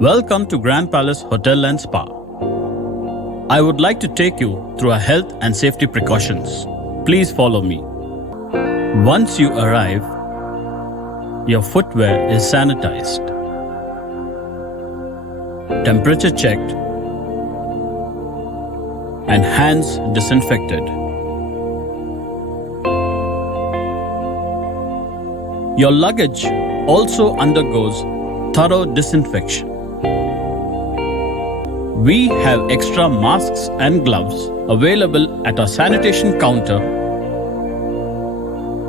Welcome to Grand Palace Hotel and Spa. I would like to take you through our health and safety precautions. Please follow me. Once you arrive, your footwear is sanitized, temperature checked, and hands disinfected. Your luggage also undergoes thorough disinfection. We have extra masks and gloves available at our sanitation counter.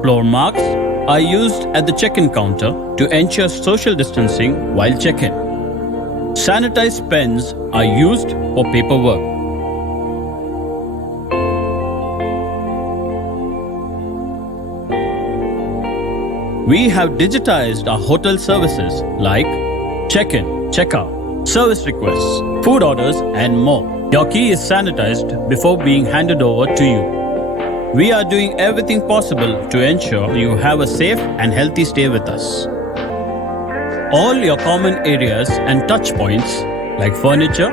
Floor marks are used at the check-in counter to ensure social distancing while check-in. Sanitized pens are used for paperwork. We have digitized our hotel services like check-in, check-out, service requests, food orders, and more. Your key is sanitized before being handed over to you. We are doing everything possible to ensure you have a safe and healthy stay with us. All your common areas and touch points like furniture,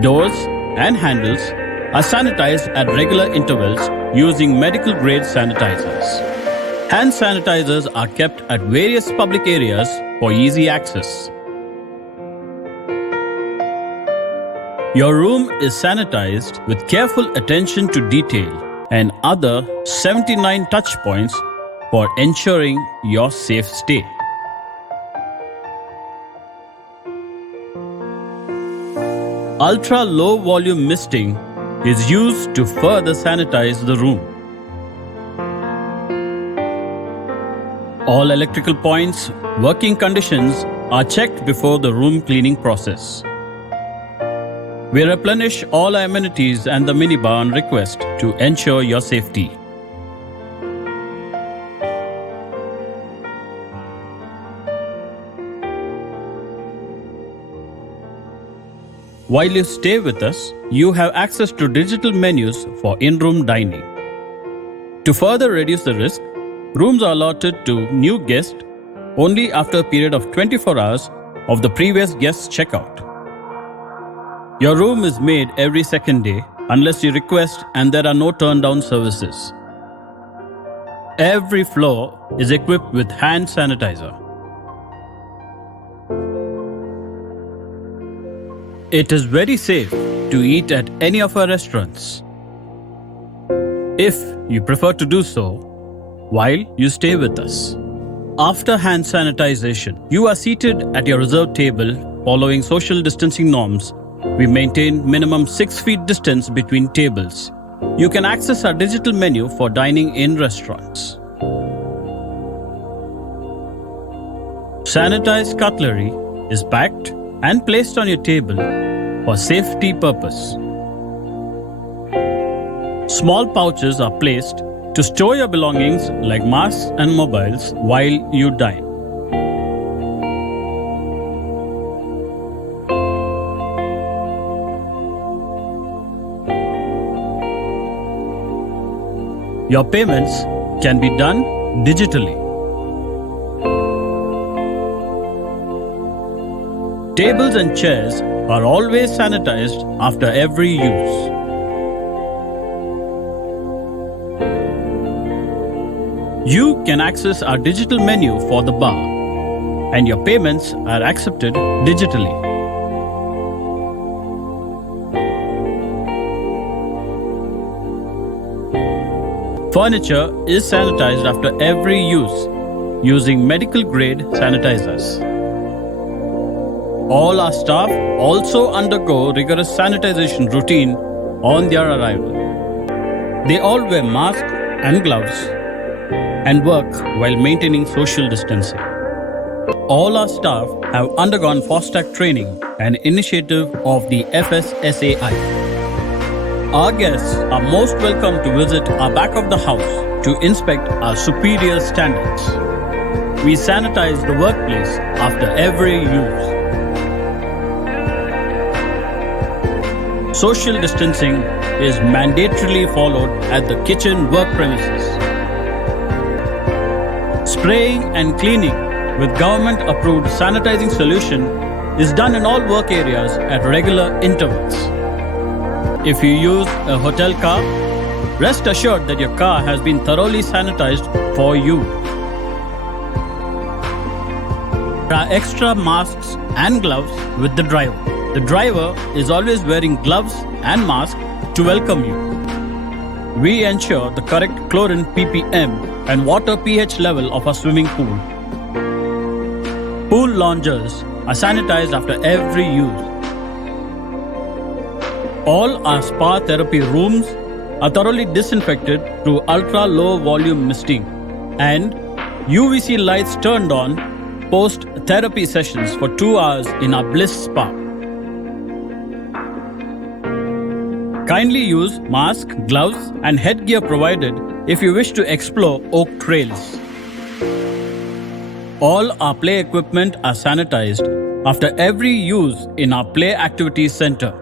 doors, and handles are sanitized at regular intervals using medical grade sanitizers. Hand sanitizers are kept at various public areas for easy access. Your room is sanitized with careful attention to detail and other 79 touch points for ensuring your safe stay. Ultra low volume misting is used to further sanitize the room. All electrical points, working conditions are checked before the room cleaning process. We replenish all our amenities and the minibar on request to ensure your safety. While you stay with us, you have access to digital menus for in-room dining. To further reduce the risk, rooms are allotted to new guests only after a period of 24 hours of the previous guest's checkout. Your room is made every second day unless you request, and there are no turn-down services. Every floor is equipped with hand sanitizer. It is very safe to eat at any of our restaurants, if you prefer to do so while you stay with us. After hand sanitization, you are seated at your reserved table following social distancing norms. We maintain minimum 6 feet distance between tables. You can access our digital menu for dining in restaurants. Sanitized cutlery is packed and placed on your table for safety purpose. Small pouches are placed to store your belongings like masks and mobiles while you dine. Your payments can be done digitally. Tables and chairs are always sanitized after every use. You can access our digital menu for the bar, and your payments are accepted digitally. Furniture is sanitized after every use using medical grade sanitizers. All our staff also undergo rigorous sanitization routine on their arrival. They all wear masks and gloves and work while maintaining social distancing. All our staff have undergone FOSTAC training, an initiative of the FSSAI. Our guests are most welcome to visit our back of the house to inspect our superior standards. We sanitize the workplace after every use. Social distancing is mandatorily followed at the kitchen work premises. Spraying and cleaning with government-approved sanitizing solution is done in all work areas at regular intervals. If you use a hotel car, rest assured that your car has been thoroughly sanitized for you. There are extra masks and gloves with the driver. The driver is always wearing gloves and mask to welcome you. We ensure the correct chlorine ppm and water pH level of our swimming pool. Pool loungers are sanitized after every use. All our spa therapy rooms are thoroughly disinfected through ultra-low volume misting and UVC lights turned on post-therapy sessions for 2 hours in our Bliss Spa. Kindly use mask, gloves and headgear provided if you wish to explore oak trails. All our play equipment are sanitized after every use in our Play Activities Center.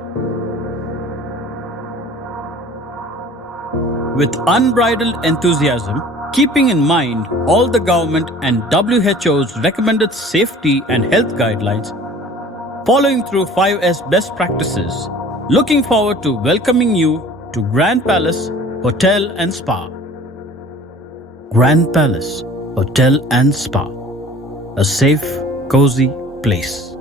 With unbridled enthusiasm, keeping in mind all the government and WHO's recommended safety and health guidelines, following through 5S best practices, looking forward to welcoming you to Grand Palace Hotel and Spa. Grand Palace Hotel and Spa, a safe, cozy place.